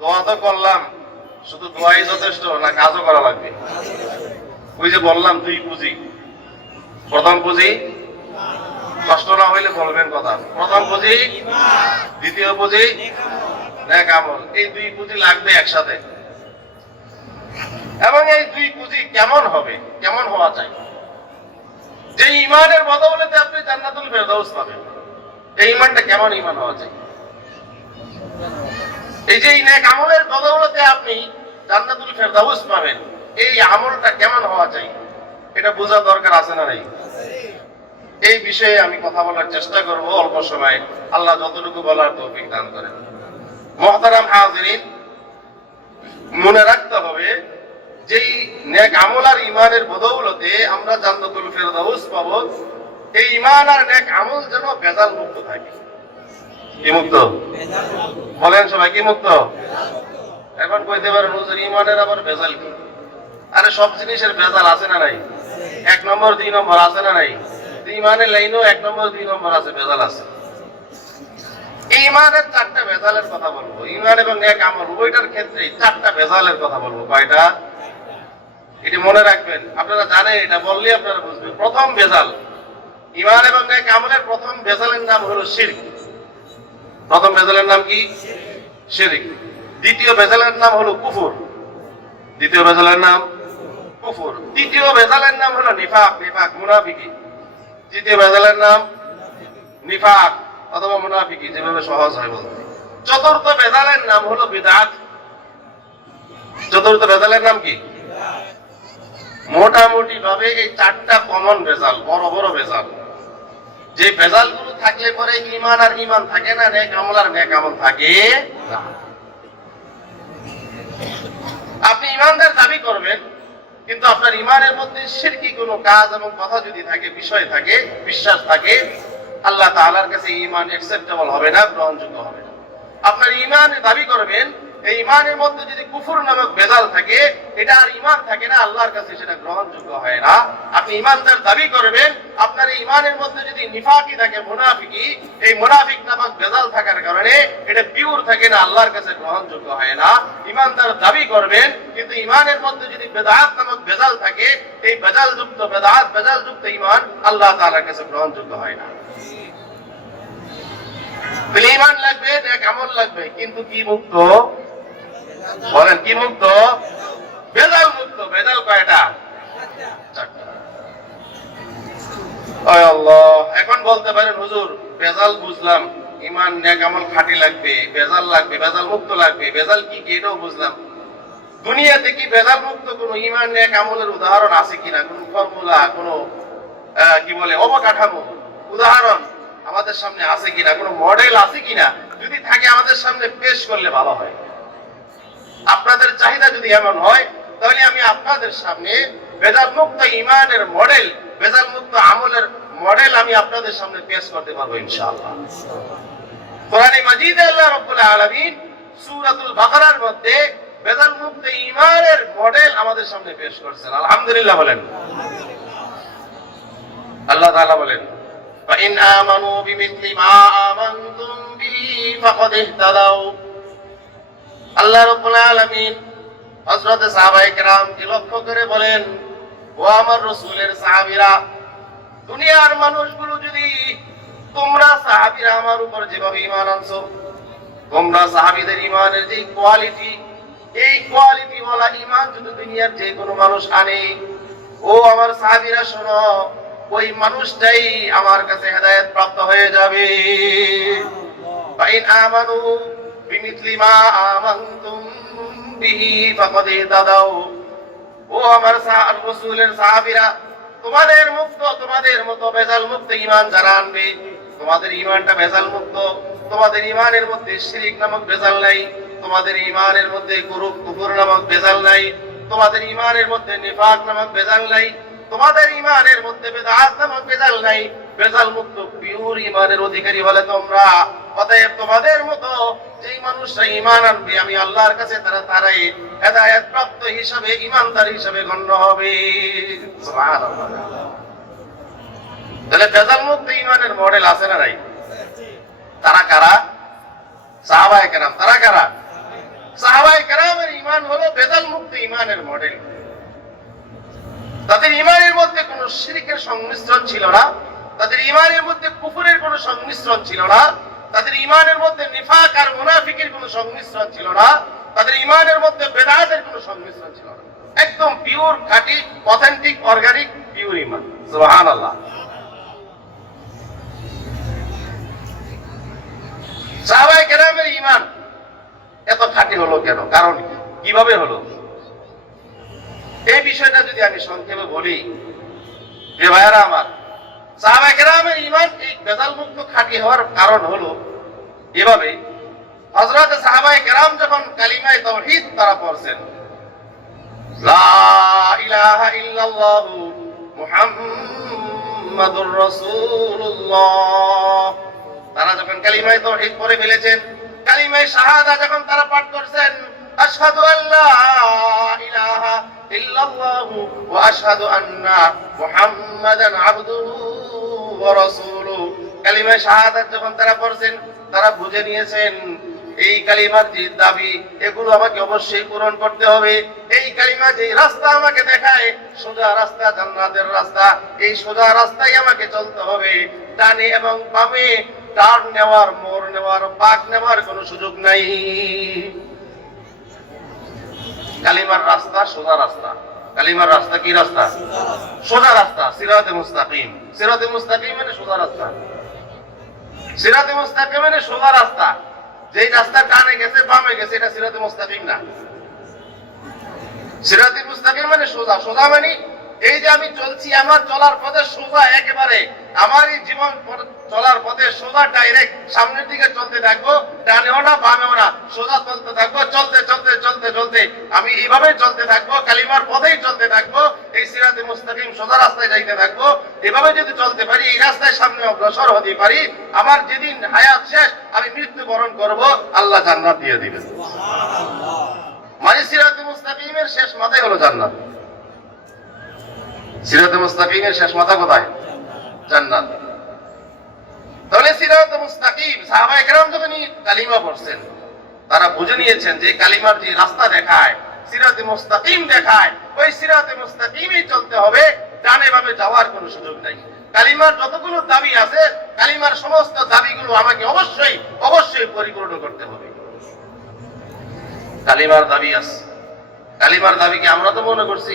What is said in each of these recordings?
দোয়া তো করলাম, শুধু দোয়াই যথেষ্ট, না কাজও করা লাগবে। ওই যে বললাম দুই পুঁজি। প্রথম পুঁজি, কষ্ট না হইলে বলবেন কথা। প্রথম পুঁজি, দ্বিতীয় পুঁজি, নেক আমল। এই দুই পুঁজি লাগবে একসাথে। এবং এই দুই পুঁজি কেমন হবে, কেমন হওয়া চাই যে ইমানের বদৌলতে আপনি জান্নাতুল ফেরদাউস পাবেন, এই ইমানটা কেমন ইমান হওয়া চাই এই যে নেক আমলের বদৌলতে আপনি জান্নাতুল ফেরদাউস পাবেন। এই আমলটা কেমন হওয়া চাই? এটা বোঝা দরকার আছে না নাই? এই বিষয়ে আমি কথা বলার চেষ্টা করব অল্প সময়। আল্লাহ যতটুকু বলার তৌফিক দান করেন। মহতারাম হাজিরিন, মনে রাখতে হবে, যেই নেক আমল আর ইমানের বদৌলতে আমরা জান্নাতুল ফেরদাউস পাবো, এই ইমান আর নেক আমল যেন ভেজাল মুক্ত থাকে। কি মুক্ত? বলেন সবাই, কি মুক্ত? এখন কইতে পারেন ইমানের আবার ভেজাল কি? আরে সব জিনিসের ভেজাল আছে না নাই? এক নম্বর, দুই নম্বর আছে না নাই? ইমানের লাইনও এক নম্বর, দুই নম্বর আছে, ভেজাল আছে। ইমানের চারটা ভেজালের কথা বলব। ইমান এবং এক আমল, উভয়টার ক্ষেত্রে চারটা ভেজালের কথা বলব। কয়টা? এটি মনে রাখবেন, আপনারা জানেন এটা বললে আপনারা বুঝবেন। প্রথম ভেজাল, ইমান এবং এক আমলের প্রথম ভেজালের নাম হলো শিরক। প্রথম ভেজালের নাম কি? শিরিক। দ্বিতীয় ভেজালের নাম হলো কুফুর। দ্বিতীয় ভেজালের নাম কুফুর। তৃতীয় ভেজালের নাম হলো নিফাক। নিফাক মুনাফিকি। তৃতীয় ভেজালের নাম নিফাক অথবা মুনাফিকি, যেভাবে সহজ হয় বলতে। চতুর্থ ভেজালের নাম হলো বিদাত। চতুর্থ ভেজালের নাম কি? মোটামুটি ভাবে এই চারটা কমন ভেজাল, বড় বড় ভেজাল। যে ভেজাল থাকলে পরে ইমান আর ইমান থাকে না, নেক আমল আর নেক আমল থাকে। আপনি ইমানদার দাবি করবেন, কিন্তু আপনার ইমানের মধ্যে সিরকি কোনো কাজ এবং কথা যদি থাকে, বিষয় থাকে, বিশ্বাস থাকে, আল্লাহ তাআলার কাছে ইমান অ্যাকসেপ্টেবল হবে না, গ্রহণযোগ্য হবে না। আপনার ইমান দাবি করবেন এই ইমানের মধ্যে যদি কুফুর নামক বেদাল থাকে, এটা আর ইমান থাকে না, আল্লাহর কাছে সেটা গ্রহণযোগ্য হয় না। আপনি ইমানদার দাবি করবেন, আপনার এই ইমানের মধ্যে যদি নিফাকি থাকে, মুনাফিকি, এই মুনাফিক নামক বেদাল থাকার কারণে এটা পিওর থাকে না, আল্লাহর কাছে গ্রহণযোগ্য হয় না। ইমানদার দাবি করবেন, কিন্তু ইমানের মধ্যে যদি বেদাত নামক বেজাল থাকে, এই বেজাল যুক্ত বেদাত বেজাল যুক্ত ইমান আল্লাহ তাআলার কাছে গ্রহণযোগ্য হয় না। ইমান লাগবে আমল লাগবে? কিন্তু কি মুক্ত? বলেন, কি মুক্ত? বেদাল মুক্ত। বেদাল কয়টা? এখন বলতে পারেন, হুজুর, বেজাল বুঝলাম ইমান নেক আমল খাঁটি লাগবে, বেজাল লাগবে, বেজাল মুক্ত লাগবে, বেজাল কি কি এটাও বুঝলাম। দুনিয়াতে কি বেজাল মুক্ত কোন ইমান নেক আমলের উদাহরণ আছে কিনা? কোন ফর্মুলা, কোন কি বলে, অবকাঠামো? উদাহরণ আমাদের সামনে আছে কিনা? কোন মডেল আছে কিনা? যদি থাকে আমাদের সামনে, পেশ করলে ভালো হয়। আপনাদের চাহিদা যদি এমন হয় তাহলে আমি আপনাদের সামনে বেজাল মুক্ত ইমানের মডেল বেজাল মুক্ত আমলের মডেল আমি আপনাদের সামনে পেশ করতে পারবো ইনশাআল্লাহ কোরআনে মাজিদে আল্লাহ রাব্বুল আলামিন সূরাতুল বাকারার মধ্যে বেজাল মুক্ত ইমানের মডেল আমাদের সামনে পেশ করছেন আলহামদুলিল্লাহ বলেন আল্লাহ তাআলা বলেন فإن آمنوا بمثل ما آمنتم به فقد اهتدوا আল্লাহ রব্বুল আলামিন হযরত লক্ষ্য করে বলেন, ও আমার রাসূলের সাহাবীরা, দুনিয়ার মানুষগুলো যদি তোমরা সাহাবীরা আমার উপর যেভাবে ঈমান আনছো, তোমরা সাহাবীদের ঈমানের যে কোয়ালিটি, এই কোয়ালিটি বলা ঈমান যদি দুনিয়ার যে কোনো মানুষ আনে, ও আমার সাহাবীরা শোনো, ওই মানুষটাই আমার কাছে হেদায়েত প্রাপ্ত হয়ে যাবে। আমানু তোমাদের ঈমানের মধ্যে শিরিক নামক বেজাল নাই, তোমাদের ঈমানের মধ্যে কুরু কুফর নামক বেজাল নাই, তোমাদের ঈমানের মধ্যে নিফাক নামক বেজাল নাই, তোমাদের ঈমানের মধ্যে বেদাত নামক বেজাল নাই বেজাল মুক্ত পিওর ঈমানের অধিকারী হলে তোমরা। অতএব তোমাদের মতো যেই মানুষরা ঈমান আনবে, আমি আল্লাহর কাছে তারা তারাই হেদায়েত প্রাপ্ত হিসাবে, ঈমানদার হিসাবে গণ্য হবে। তাহলে বেজাল মুক্ত ঈমানের মডেল আছে না নাই? তারা কারা? সাহাবায়ে কেরাম। তারা কারা? সাহাবাই কেরামের ইমান হলো মুক্ত ইমানের মডেল। তাদের ইমানের মধ্যে কোনো শিরিকের সংমিশ্রণ ছিল না। তাদের ইমানের মধ্যে কুফুরের কোনো সংমিশ্রণ ছিল না। তাদের ইমানের মধ্যে নিফাক আর মুনাফিকের কোনো সংমিশ্রণ ছিল না। তাদের ইমানের মধ্যে বেদাতের কোনো সংমিশ্রণ ছিল না। একদম পিওর খাঁটি অথেন্টিক অর্গানিক পিওর ইমান সুবহানাল্লাহ। সাহাবাই কেরামের ইমান এত খাঁটি হলো কেন? কারণ কীভাবে হলো? এই বিষয়টা যদি আমি সংক্ষেপে বলি, যে ভাইয়ারা আমার সাহাবাই কেরামের ইমান এই বেজাল মুক্ত খাঁটি হওয়ার কারণ হলো এভাবে হজরত সাহাবাই কেরাম যখন কালিমায় তারা যখন কালিমায় ফেলেছেন, কালিমায় শাহাদা যখন তারা পাঠ করছেন, আশহাদু আল্লা ইলাহা ইল্লাল্লাহু ওয়া আন্না মুহাম্মাদান আবদুহু কালিমায় শাহাদাত যখন তারা পড়ছেন, তারা বুঝে নিয়েছেন, এই কালিমার যে দাবি, এগুলো আমাকে অবশ্যই পূরণ করতে হবে। এই কালিমা যে রাস্তা আমাকে দেখায়, সোজা রাস্তা জান্নাতের রাস্তা। এই সোজা রাস্তায় আমাকে চলতে হবে। ডানে এবং বামে টার্ন নেওয়ার, মোড় নেওয়ার পাক নেওয়ার কোনো সুযোগ নাই। কালিমার রাস্তা সোজা রাস্তা। কালিমার রাস্তা কি রাস্তা? সোজা রাস্তা, সিরাতে মুস্তাকিম। সিরাতে মুস্তাকিম মানে সোজা রাস্তা। সিরাতে মুস্তাকিম মানে সোজা রাস্তা। যেই রাস্তা কানে গেছে, বামে গেছে, এটা সিরাতে মুস্তাকিম না। সিরাতে মুস্তাকিম মানে সোজা। সোজা মানে এই যে আমি চলছি, আমার চলার পথে সোজা একেবারে। আমার এই জীবন চলার পথে সোজা ডাইরেক্ট সামনের দিকে চলতে থাকব ডানেও না বামেও না সোজা চলতে থাকব, চলতে চলতে চলতে চলতে। আমি এইভাবে চলতে থাকব, কালিমার পথেই চলতে থাকব, এই সিরাতে মুস্তাকিম সোজা রাস্তায় যাইতে থাকব। এভাবে যদি চলতে পারি, এই রাস্তায় সামনে অগ্রসর হতে পারি, আমার যেদিন হায়াত শেষ, আমি মৃত্যুবরণ করব, আল্লাহ জান্নাত দিয়ে দিবেন। মানে সিরাতে মুস্তাকিমের শেষ মাথায় হলো জান্নাত। সিরাতে মুস্তাকিমের শেষ মাথা কোথায়? জান্নাত। তাহলে সিরাতে মুস্তাকিম, সাহাবা একরাম যখন কালিমা পড়ছেন, তারা বুঝে নিয়েছেন যে কালিমার যে রাস্তা দেখায় মুস্তাকিম দেখায়, ওই মুস্তাকিমই চলতে হবে, ডানে ভাবে যাওয়ার কোনো সুযোগ নাই। কালিমার যতগুলো দাবি আছে, কালিমার সমস্ত দাবিগুলো আমাকে অবশ্যই অবশ্যই পরিপূর্ণ করতে হবে। কালিমার দাবি আছে। কালিমার দাবিকে আমরা তো মনে করছি?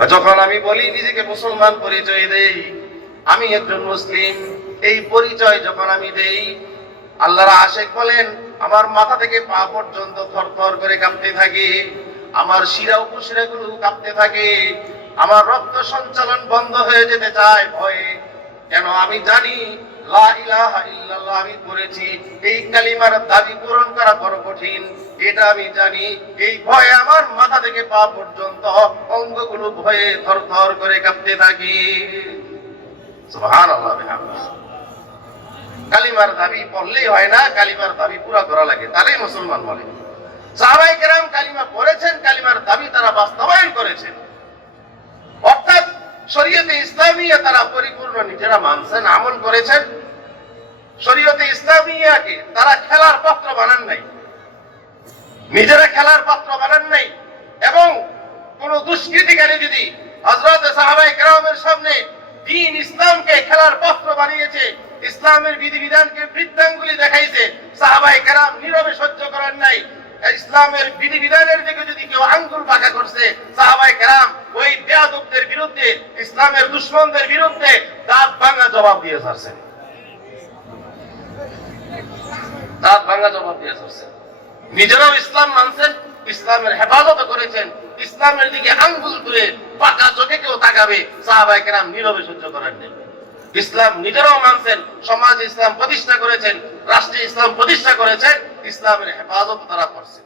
যখন আমি বলি, নিজেকে মুসলমান পরিচয় দেই, আমি একজন মুসলিম, এই পরিচয় যখন আমি দেই, আল্লাহর আশেক বলেন, আমার মাথা থেকে পা পর্যন্ত থরথর করে কাঁপতে থাকে, আমার শিরা উপশিরা গুলো কাঁপতে থাকে, আমার রক্ত সঞ্চালন বন্ধ হয়ে যেতে চায় ভয়ে। কেন আমি জানি আমি পড়েছি। এই কালিমার দাবি পূরণ করা বড় কঠিন। এটা আমি জানি। এই ভয়ে আমার মাথা থেকে পা পর্যন্ত অঙ্গগুলো ভয়ে থরথর করে কাঁপতে থাকি। কালিমার দাবি পড়লেই হয় না, কালিমার দাবি পুরা করা লাগে। তারাই মুসলমান বলে। সাহাবাই কেরাম কালিমা পড়েছেন, কালিমার দাবি তারা বাস্তবায়ন করেছেন। শরীয়তে ইসলামিয়া তারা পরিপূর্ণ নিজেরা মানছেন আমল করেছেন। শরীয়তে ইসলামিয়াকে তারা খেলার পাত্র বানান নাই। নিজেরা খেলার পাত্র বানান নাই এবং কোন দুষ্কৃতিকারী যদি হজরত সাহাবাই কেরামের সামনে দিন ইসলামকে খেলার পাত্র বানিয়েছে, ইসলামের বিধিবিধানকে বৃদ্ধাঙ্গুলি দেখাইছে সাহাবাই কেরাম নীরবে সহ্য করার নাই। ইসলামের বিধিবিধানের দিকে যদি কেউ আঙ্গুল বাঁকা করছে সাহাবাই বিরুদ্ধে, ইসলামের দুশ্মনদের বিরুদ্ধে দাঁত ভাঙা জবাব দিয়ে ছাড়ছেন দাঁত ভাঙা জবাব দিয়ে ছাড়ছেন নিজেরাও ইসলাম মানছেন, ইসলামের হেফাজত করেছেন, ইসলামের দিকে আঙ্গুল তুলে পাকা চোখে কেউ তাকাবে সাহাবাই কেরাম নীরবে সহ্য করার নেই। ইসলাম নিজেরাও মানছেন, সমাজ ইসলাম প্রতিষ্ঠা করেছেন, রাষ্ট্রে ইসলাম প্রতিষ্ঠা করেছেন, ইসলামের হেফাজত তারা করছেন